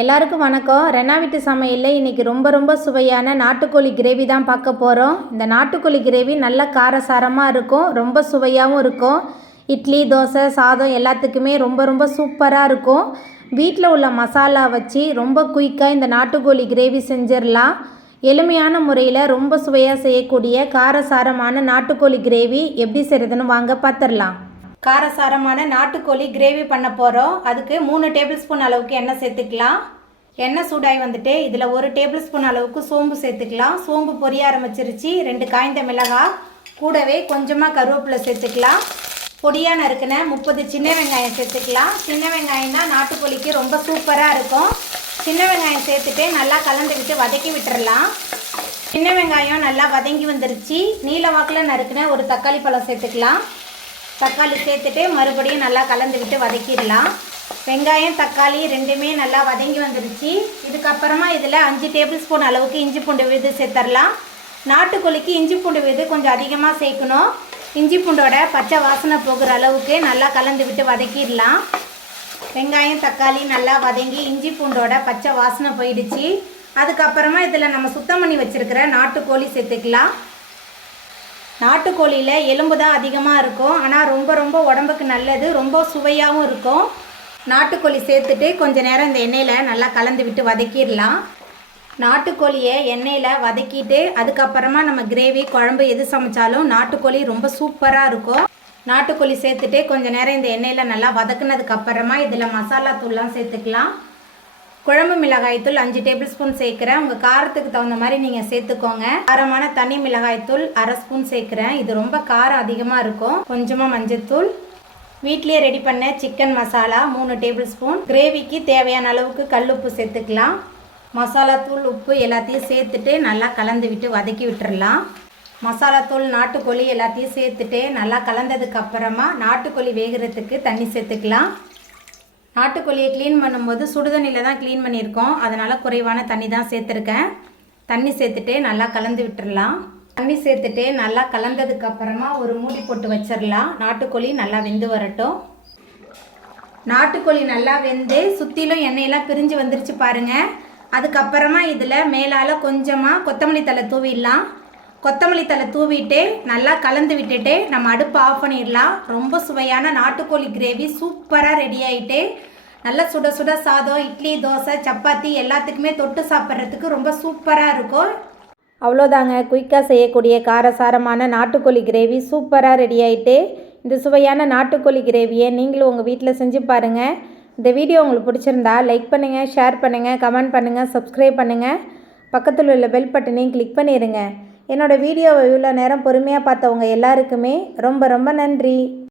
எல்லாருக்கும் வணக்கம். ரெனா வீட்டு சமையலில் இன்றைக்கி ரொம்ப சுவையான நாட்டுக்கோழி கிரேவி தான் பார்க்க போகிறோம். இந்த நாட்டுக்கோழி கிரேவி நல்ல காரசாரமாக இருக்கும், ரொம்ப சுவையாகவும் இருக்கும். இட்லி, தோசை, சாதம் எல்லாத்துக்குமே ரொம்ப சூப்பராக இருக்கும். வீட்டில் உள்ள மசாலா வச்சு ரொம்ப குயிக்காக இந்த நாட்டுக்கோழி கிரேவி செஞ்சிடலாம். எளிமையான முறையில் ரொம்ப சுவையாக செய்யக்கூடிய காரசாரமான நாட்டுக்கோழி கிரேவி எப்படி செய்கிறதுன்னு வாங்க பார்த்துடலாம். காரசாரமான நாட்டுக்கோழி கிரேவி பண்ண போகிறோம். அதுக்கு 3 டேபிள் ஸ்பூன் அளவுக்கு எண்ணெய் சேர்த்துக்கலாம். எண்ணெய் சூடாகி வந்துட்டு இதில் 1 டேபிள் ஸ்பூன் அளவுக்கு சோம்பு சேர்த்துக்கலாம். சோம்பு பொரிய ஆரம்பிச்சிருச்சு. 2 காய்ந்த மிளகாய், கூடவே கொஞ்சமாக கருவேப்பிலை சேர்த்துக்கலாம். பொடியாக நறுக்கின 30 சின்ன வெங்காயம் சேர்த்துக்கலாம். சின்ன வெங்காயம் தான் நாட்டுக்கோழிக்கு ரொம்ப சூப்பராக இருக்கும். சின்ன வெங்காயம் சேர்த்துட்டு நல்லா கலந்துக்கிட்டு வதக்கி விட்டுறலாம். சின்ன வெங்காயம் நல்லா வதங்கி வந்துருச்சு. நீல வாக்கில் நறுக்கின ஒரு தக்காளி பழம் சேர்த்துக்கலாம். தக்காளி சேர்த்துட்டு மறுபடியும் நல்லா கலந்து விட்டு வதக்கிடலாம். வெங்காயம் தக்காளி ரெண்டுமே நல்லா வதங்கி வந்துடுச்சு. இதுக்கப்புறமா இதில் 5 டேபிள் ஸ்பூன் அளவுக்கு இஞ்சி பூண்டு விழுது சேர்த்துடலாம். நாட்டுக்கோழிக்கு இஞ்சி பூண்டு விழுது கொஞ்சம் அதிகமாக சேர்க்கணும். இஞ்சி பூண்டோட பச்சை வாசனை போகிற அளவுக்கு நல்லா கலந்து விட்டு வதக்கிடலாம். வெங்காயம் தக்காளி நல்லா வதங்கி இஞ்சி பூண்டோட பச்சை வாசனை போயிடுச்சு. அதுக்கப்புறமா இதில் நம்ம சுத்தம் பண்ணி வச்சுருக்கிற நாட்டுக்கோழி சேர்த்துக்கலாம். நாட்டுக்கோழியில் எலும்பு தான் அதிகமாக இருக்கும், ஆனால் ரொம்ப உடம்புக்கு நல்லது, ரொம்ப சுவையாகவும் இருக்கும். நாட்டுக்கோழி சேர்த்துட்டு கொஞ்சம் நேரம் இந்த எண்ணெயில் நல்லா கலந்து விட்டு வதக்கிடலாம். நாட்டுக்கோழியை எண்ணெயில் வதக்கிட்டு அதுக்கப்புறமா நம்ம கிரேவி குழம்பு எது சமைச்சாலும் நாட்டுக்கோழி ரொம்ப சூப்பராக இருக்கும். நாட்டுக்கோழி சேர்த்துட்டு கொஞ்சம் நேரம் இந்த எண்ணெயில் நல்லா வதக்குனதுக்கப்புறமா இதில் மசாலா தூள்லாம் சேர்த்துக்கலாம். குழம்பு மிளகாய்த்தூள் 5 டேபிள் ஸ்பூன் சேர்க்குறேன். உங்கள் காரத்துக்கு தகுந்த மாதிரி நீங்கள் சேர்த்துக்கோங்க. காரமான தனி மிளகாய்த்தூள் 1/2 ஸ்பூன் சேர்க்குறேன். இது ரொம்ப காரம் அதிகமாக இருக்கும். கொஞ்சமாக மஞ்சத்தூள், வீட்லேயே ரெடி பண்ண சிக்கன் மசாலா 3 டேபிள் ஸ்பூன், கிரேவிக்கு தேவையான அளவுக்கு கல்லுப்பு சேர்த்துக்கலாம். மசாலா தூள், உப்பு எல்லாத்தையும் சேர்த்துட்டு நல்லா கலந்து விட்டு வதக்கி விட்டுறலாம். மசாலா தூள், நாட்டுக்கோழி எல்லாத்தையும் சேர்த்துட்டு நல்லா கலந்ததுக்கு அப்புறமா நாட்டுக்கோழி வேகிறதுக்கு தண்ணி சேர்த்துக்கலாம். நாட்டுக்கோழியை க்ளீன் பண்ணும்போது சுடுதண்ணியில் தான் க்ளீன் பண்ணியிருக்கோம், அதனால் குறைவான தண்ணி தான் சேர்த்துருக்கேன். தண்ணி சேர்த்துட்டு நல்லா கலந்து விட்டுடலாம். தண்ணி சேர்த்துட்டு நல்லா கலந்ததுக்கப்புறமா ஒரு மூடி போட்டு வச்சிடலாம். நாட்டுக்கோழி நல்லா வெந்து வரட்டும். நாட்டுக்கோழி நல்லா வெந்து சுற்றிலும் எண்ணெயெல்லாம் பிரிஞ்சு வந்துருச்சு பாருங்கள். அதுக்கப்புறமா இதில் மேலால் கொஞ்சமாக கொத்தமல்லி தழை தூவிடலாம். கொத்தமல்லி தழை தூவிட்டு நல்லா கலந்து விட்டுட்டு நம்ம அடுப்பு ஆஃப் பண்ணிடலாம். ரொம்ப சுவையான நாட்டுக்கோழி கிரேவி சூப்பராக ரெடி ஆகிட்டு நல்லா சுட சாதம், இட்லி, தோசை, சப்பாத்தி எல்லாத்துக்குமே தொட்டு சாப்பிட்றதுக்கு ரொம்ப சூப்பராக இருக்கும். அவ்வளோதாங்க, குயிக்காக செய்யக்கூடிய காரசாரமான நாட்டுக்கோழி கிரேவி சூப்பராக ரெடி ஆகிட்டு. இந்த சுவையான நாட்டுக்கோழி கிரேவியை நீங்களும் உங்கள் வீட்டில் செஞ்சு பாருங்கள். இந்த வீடியோ உங்களுக்கு பிடிச்சிருந்தா லைக் பண்ணுங்கள், ஷேர் பண்ணுங்கள், கமெண்ட் பண்ணுங்கள், சப்ஸ்கிரைப் பண்ணுங்கள். பக்கத்தில் உள்ள பெல் பட்டனையும் கிளிக் பண்ணிடுங்க. என்னோடய வீடியோவை இவ்வளோ நேரம் பொறுமையாக பார்த்தவங்க எல்லாருக்குமே ரொம்ப நன்றி.